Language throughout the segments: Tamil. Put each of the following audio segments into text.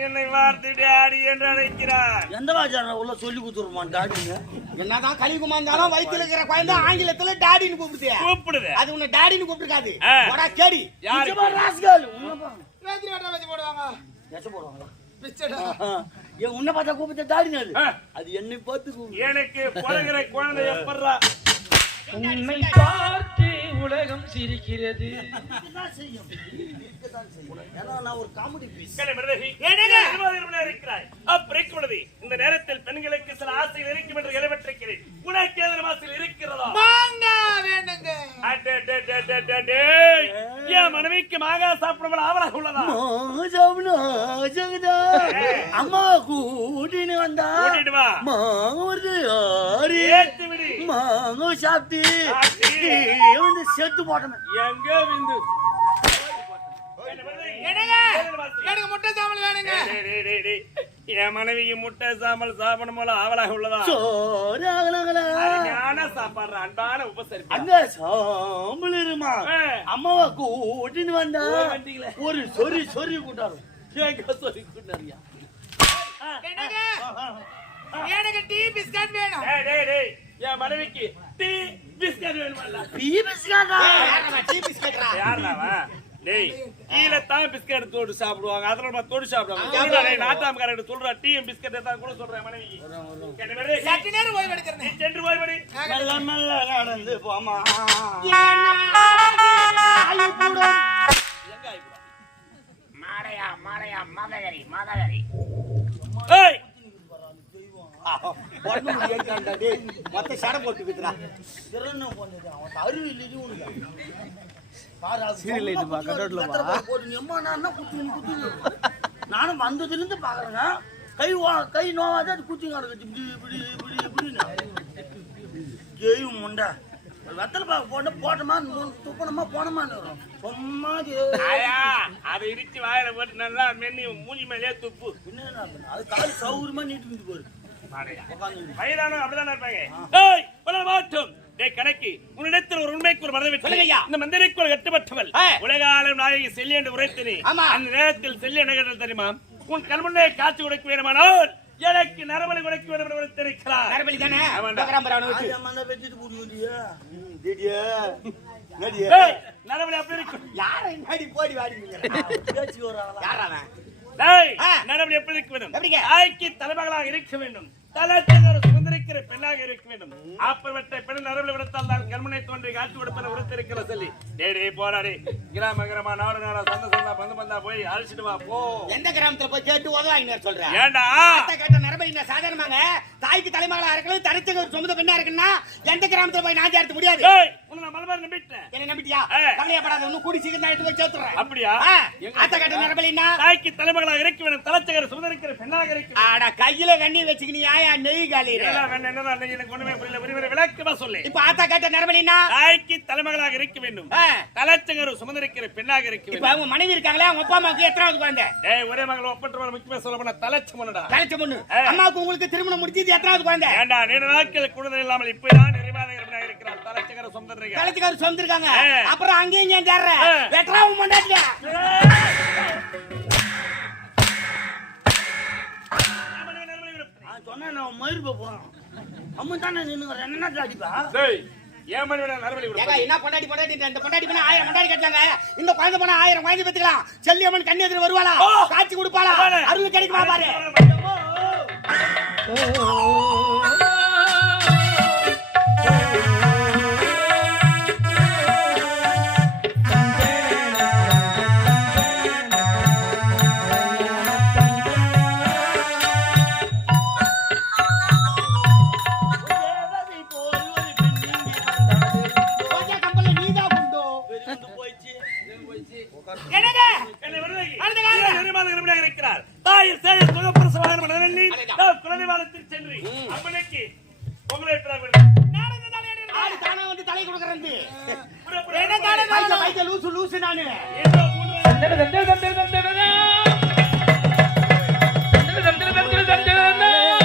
என்னை வார்த்தை டாடி என்று அழைக்கிறார். எந்த வாஜார உள்ள சொல்லி கொடுத்துருமான் டாடிங்க என்னதான் கலிகுமா இருந்தாலும் வயித்துல இருக்கிற குழந்தை ஆங்கிலத்துல டாடின்னு கூப்பிடுது. கூப்பிடுது. அது உன்னை டாடின்னு கூப்பிட்டுருக்காது. ஆ. போடா கேடி. யாரு? ராஸ்கல். உன்னை பா- வேத்திரி வேட்டை வச்சு போடுவாங்க. எச்ச போடுவாங்களா? பிச்சடா. உன்னை பார்த்தா கூப்பிட்டு தாடிங்க அது. என்னை பார்த்து எனக்கு பிறகுற குழந்தை எப்பட்றா? உன்னை பார்த்து உலகம் சிரிக்கிறது. இந்த நேரத்தில் பெண்களுக்கு சில ஆசைகள் இருக்கும் என்று இறைவற்றிருக்கிறேன் உனக்கு எதிரும் ஆசையில் இருக்கிறதா? வேண்டுங்க. என் மனைவிக்கு மாகா சாப்பிடும்போது ஆவலாக உள்ளதா? அம்மா கூட்டின்னு வந்தா. யாரு வா. மாமு சாப்பிட்டு விழுந்து செத்து போட்டமே எங்க விந்து? எனக்கு முட்டை சாமல் முட்டை சாமல் சாப்பிடும் போல ஆவலாக உள்ளதா? ஞான சாப்பாடுற அன்பான உபசரிப்பு. அந்த சாம்பல் கூட்டின்னு வந்தா ஒரு சொறி சொறி கூட்டாரு. எங்க சொறி கூட்டாரியா? எனக்கு என் மனைவிக்கு டீ பிஸ்கட் வேணுமா பீபிஸ்காரா டீ பிஸ்கட்ரா? யாருடா? டேய் கீழே தான் பிஸ்கட் தோடு சாப்பிடுவாங்க. அதுல நம்ம தோடு சாப்பிடுவாங்க. சொல்றா, டேய், நாட்டாமக்காரங்க சொல்றா டீயும் பிஸ்கட் தான் கூட சொல்றேன் மாதிரி? சற்று நேரம் ஓய்வு எடுக்கிறேன். நீ சென்று போய் படி மெல்ல மெல்ல நடந்து போமா மாடையா மாடையா மதகரி மதகரி. ஏய் உடம்பு முடியாதுடா டேய் மொத்த சடை போட்டு வித்துறா திறன்னு போனது அவன் அருள் இல்லடி உனக்கு சீரியல் இது பா, சொன்னா கடவுள்ல கத்திர பாரு போடு நீ அம்மா நான் என்ன குத்து நீ குத்து நானும் வந்ததுல இருந்து பாக்குறேங்க கை வா- கை நோவாத அது குத்தி கிடக்குது இப்படி இப்படி இப்படி இப்படின்னு. கேயும் முண்டை. ஒரு வெத்தலை பாக்க போட்டு போட்டோமா துப்பணமா போனோமான்னு வரும் சும்மா அதை இடிச்சு வாயில போட்டு நல்லா மென்னி மூஞ்சி மேலே துப்பு. என்ன? அது கால் சௌரியமா நீட்டு வந்து வயதான அப்படிதான் இருப்பாங்க? ஒரு உண்மைக்கு ஒரு மனதை சொல்லுங்கய்யா. இந்த கட்டுப்பட்டவள். உலகாலம் நாயகி செல்லி என்று உரைத்தனி அந்த நேரத்தில் செல்லி என்ன தெரியுமா? உன் கண்முன்னே காட்சி உடைக்க வேண்டுமானால் எனக்கு நரபலி உடைக்க வேண்டும் என்று தெரிவிக்கிறார் தானே? நரபலி அப்படி இருக்கும். யாரை நாடி போடி வாடி யாராவன் எப்படி இருக்க வேண்டும்? ஆய்க்கு தலைமகளாக இருக்க வேண்டும். தலச்சங்கர சுதந்திரிக்கிற பெண்ணாக இருக்க வேண்டும்? அப்பவற்றை பெண் நரபலி விடுத்தால் தான் கண்முனை தோன்றி காட்சி கொடுப்பதை உரைத்திருக்கிற சொல்லி. டேய் போராடி. கிராம கிராம நாடு நாடா சந்த சந்தா பந்து பந்தா போய் அழைச்சிட்டு வா போ. எந்த கிராமத்துல போய் கேட்டு உதவாங்க சொல்றேன் ஏண்டா? கேட்ட நரபலி நான் சாதாரணமாங்க. தாய்க்கு தலைமகளா இருக்கணும் தனிச்சங்க ஒரு சொந்த பெண்ணா இருக்குன்னா எந்த கிராமத்துல போய் நான் சேர்த்து முடியாது? டேய் உன்னை நான் மலபார் நம்பிட்டேன். என்ன நம்பிட்டியா. கவலையப்படாத இன்னும் கூடி சீக்கிரம் தான் எடுத்து போய் சேர்த்துறேன். அப்படியா? ஆ, எங்க அத்தை கேட்ட நரபலின்னா? தாய்க்கு தலைமகளாக தலச்சங்கர சுதந்திரிக்கிற பெண்ணாக வேண்டும் ஆடா கையில வெண்ணி வச்சுக்கினியா? ஏன் நெய் வேண்டாம், என்னடா எனக்கு ஒண்ணுமே புரியல. விரிவுரை விளக்கமா சொல்லு. இப்ப ஆத்தா கேட்ட நரபலின்னா? தாய்க்கு தலைமகளாக வேண்டும். பெண்ணாக இருக்க இப்ப அவங்க மனைவி இருக்காங்களே அவங்க அப்பா அம்மாவுக்கு எத்தனாவது குழந்தை? டேய் ஒரே மகள் ஒப்பற்ற முக்கியமா சொல்ல போனா தலைச்சு மன்னடா தலைச்ச பொண்ணு. அம்மாவுக்கு உங்களுக்கு திருமணம் முடிஞ்சது எத்தனாவது குழந்தை? ஏண்டா நீண்ட நாட்கள் குழந்தை இல்லாமல் இப்பதான் நிறைவாதகரனாக இருக்கிறார் தலைச்சங்கர சொல்றீங்க? கலத்துக்காரர் சொந்திருக்காங்க அப்புறம் அங்கேயும் ஏன் தேடுற. வெட்டராவும் பண்ணாட்டிய சொன்ன நான் மயிர்ப போறோம். அம்மன் தானே நின்னுங்க என்ன அடிப்பா? ஏன் மணி என்ன பொண்டாடி பொண்டாடி இந்த பொண்டாடி பண்ண ஆயிரம் பொண்டாடி கட்டாங்க இந்த குழந்தை போனா ஆயிரம் குழந்தை பெத்துக்கலாம். செல்லியம்மன் கண்ணி எதிர வருவாளா? காட்சி கொடுப்பாளா? அருள் கிடைக்குமா பாரு. போயிடுச்சு இருக்கிறார் தாயில் சேய சுகப்பிரசவாதம் நடனி நாம் குழந்தைவாதத்தில் சென்று அம்மனுக்கு உங்களை தானா வந்து தலை கொடுக்கறது லூசு லூசு நானு. தந்திர தந்திர தந்திர தந்திர தந்திர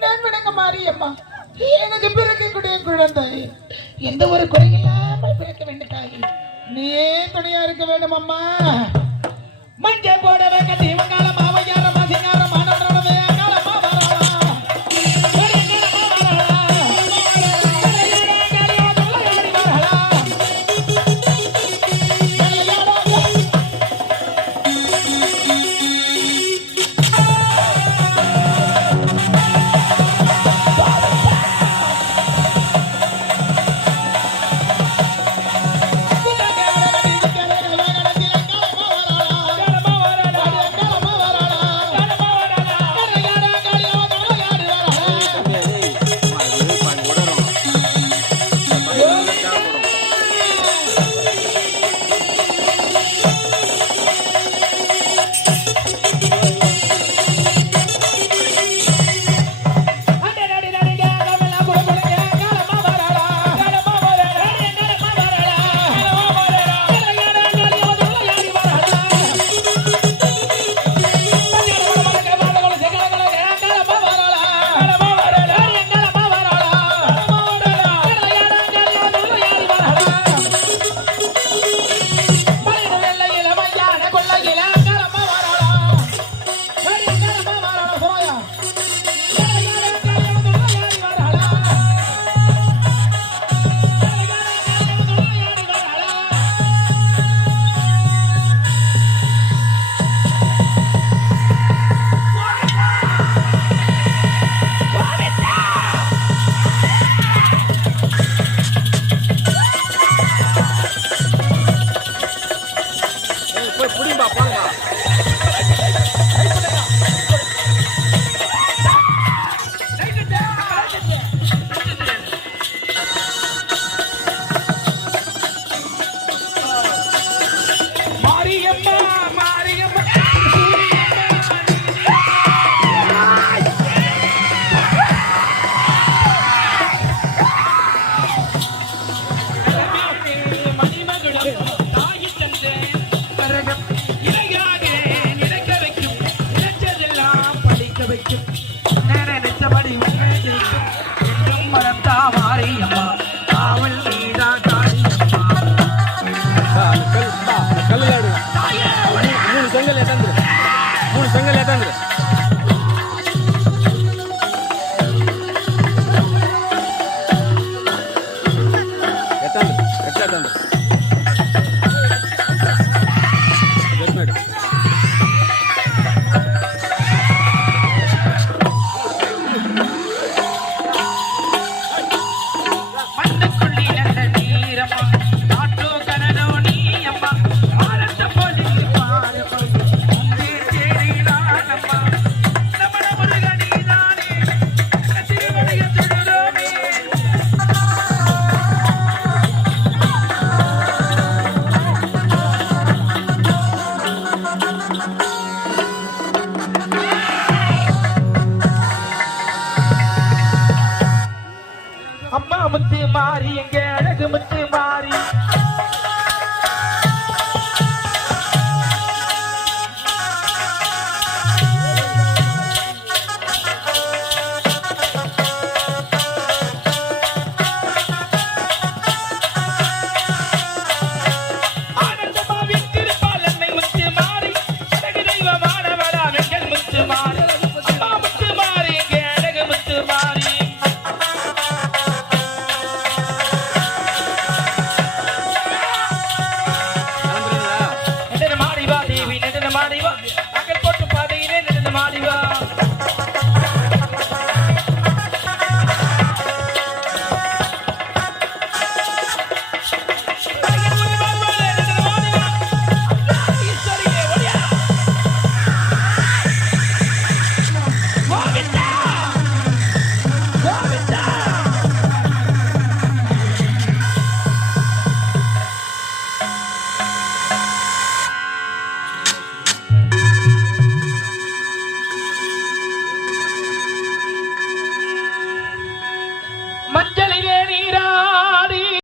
நான் விளங்க மாரியம்மா. எனக்கு பிறக்கக்கூடிய குழந்தை. எந்த ஒரு குறையில்லாமல் பிறக்க வேண்டும் தாயி. நீ துணையா இருக்க வேண்டும் அம்மா மஞ்சள் போட கட்டி இவங்காலம்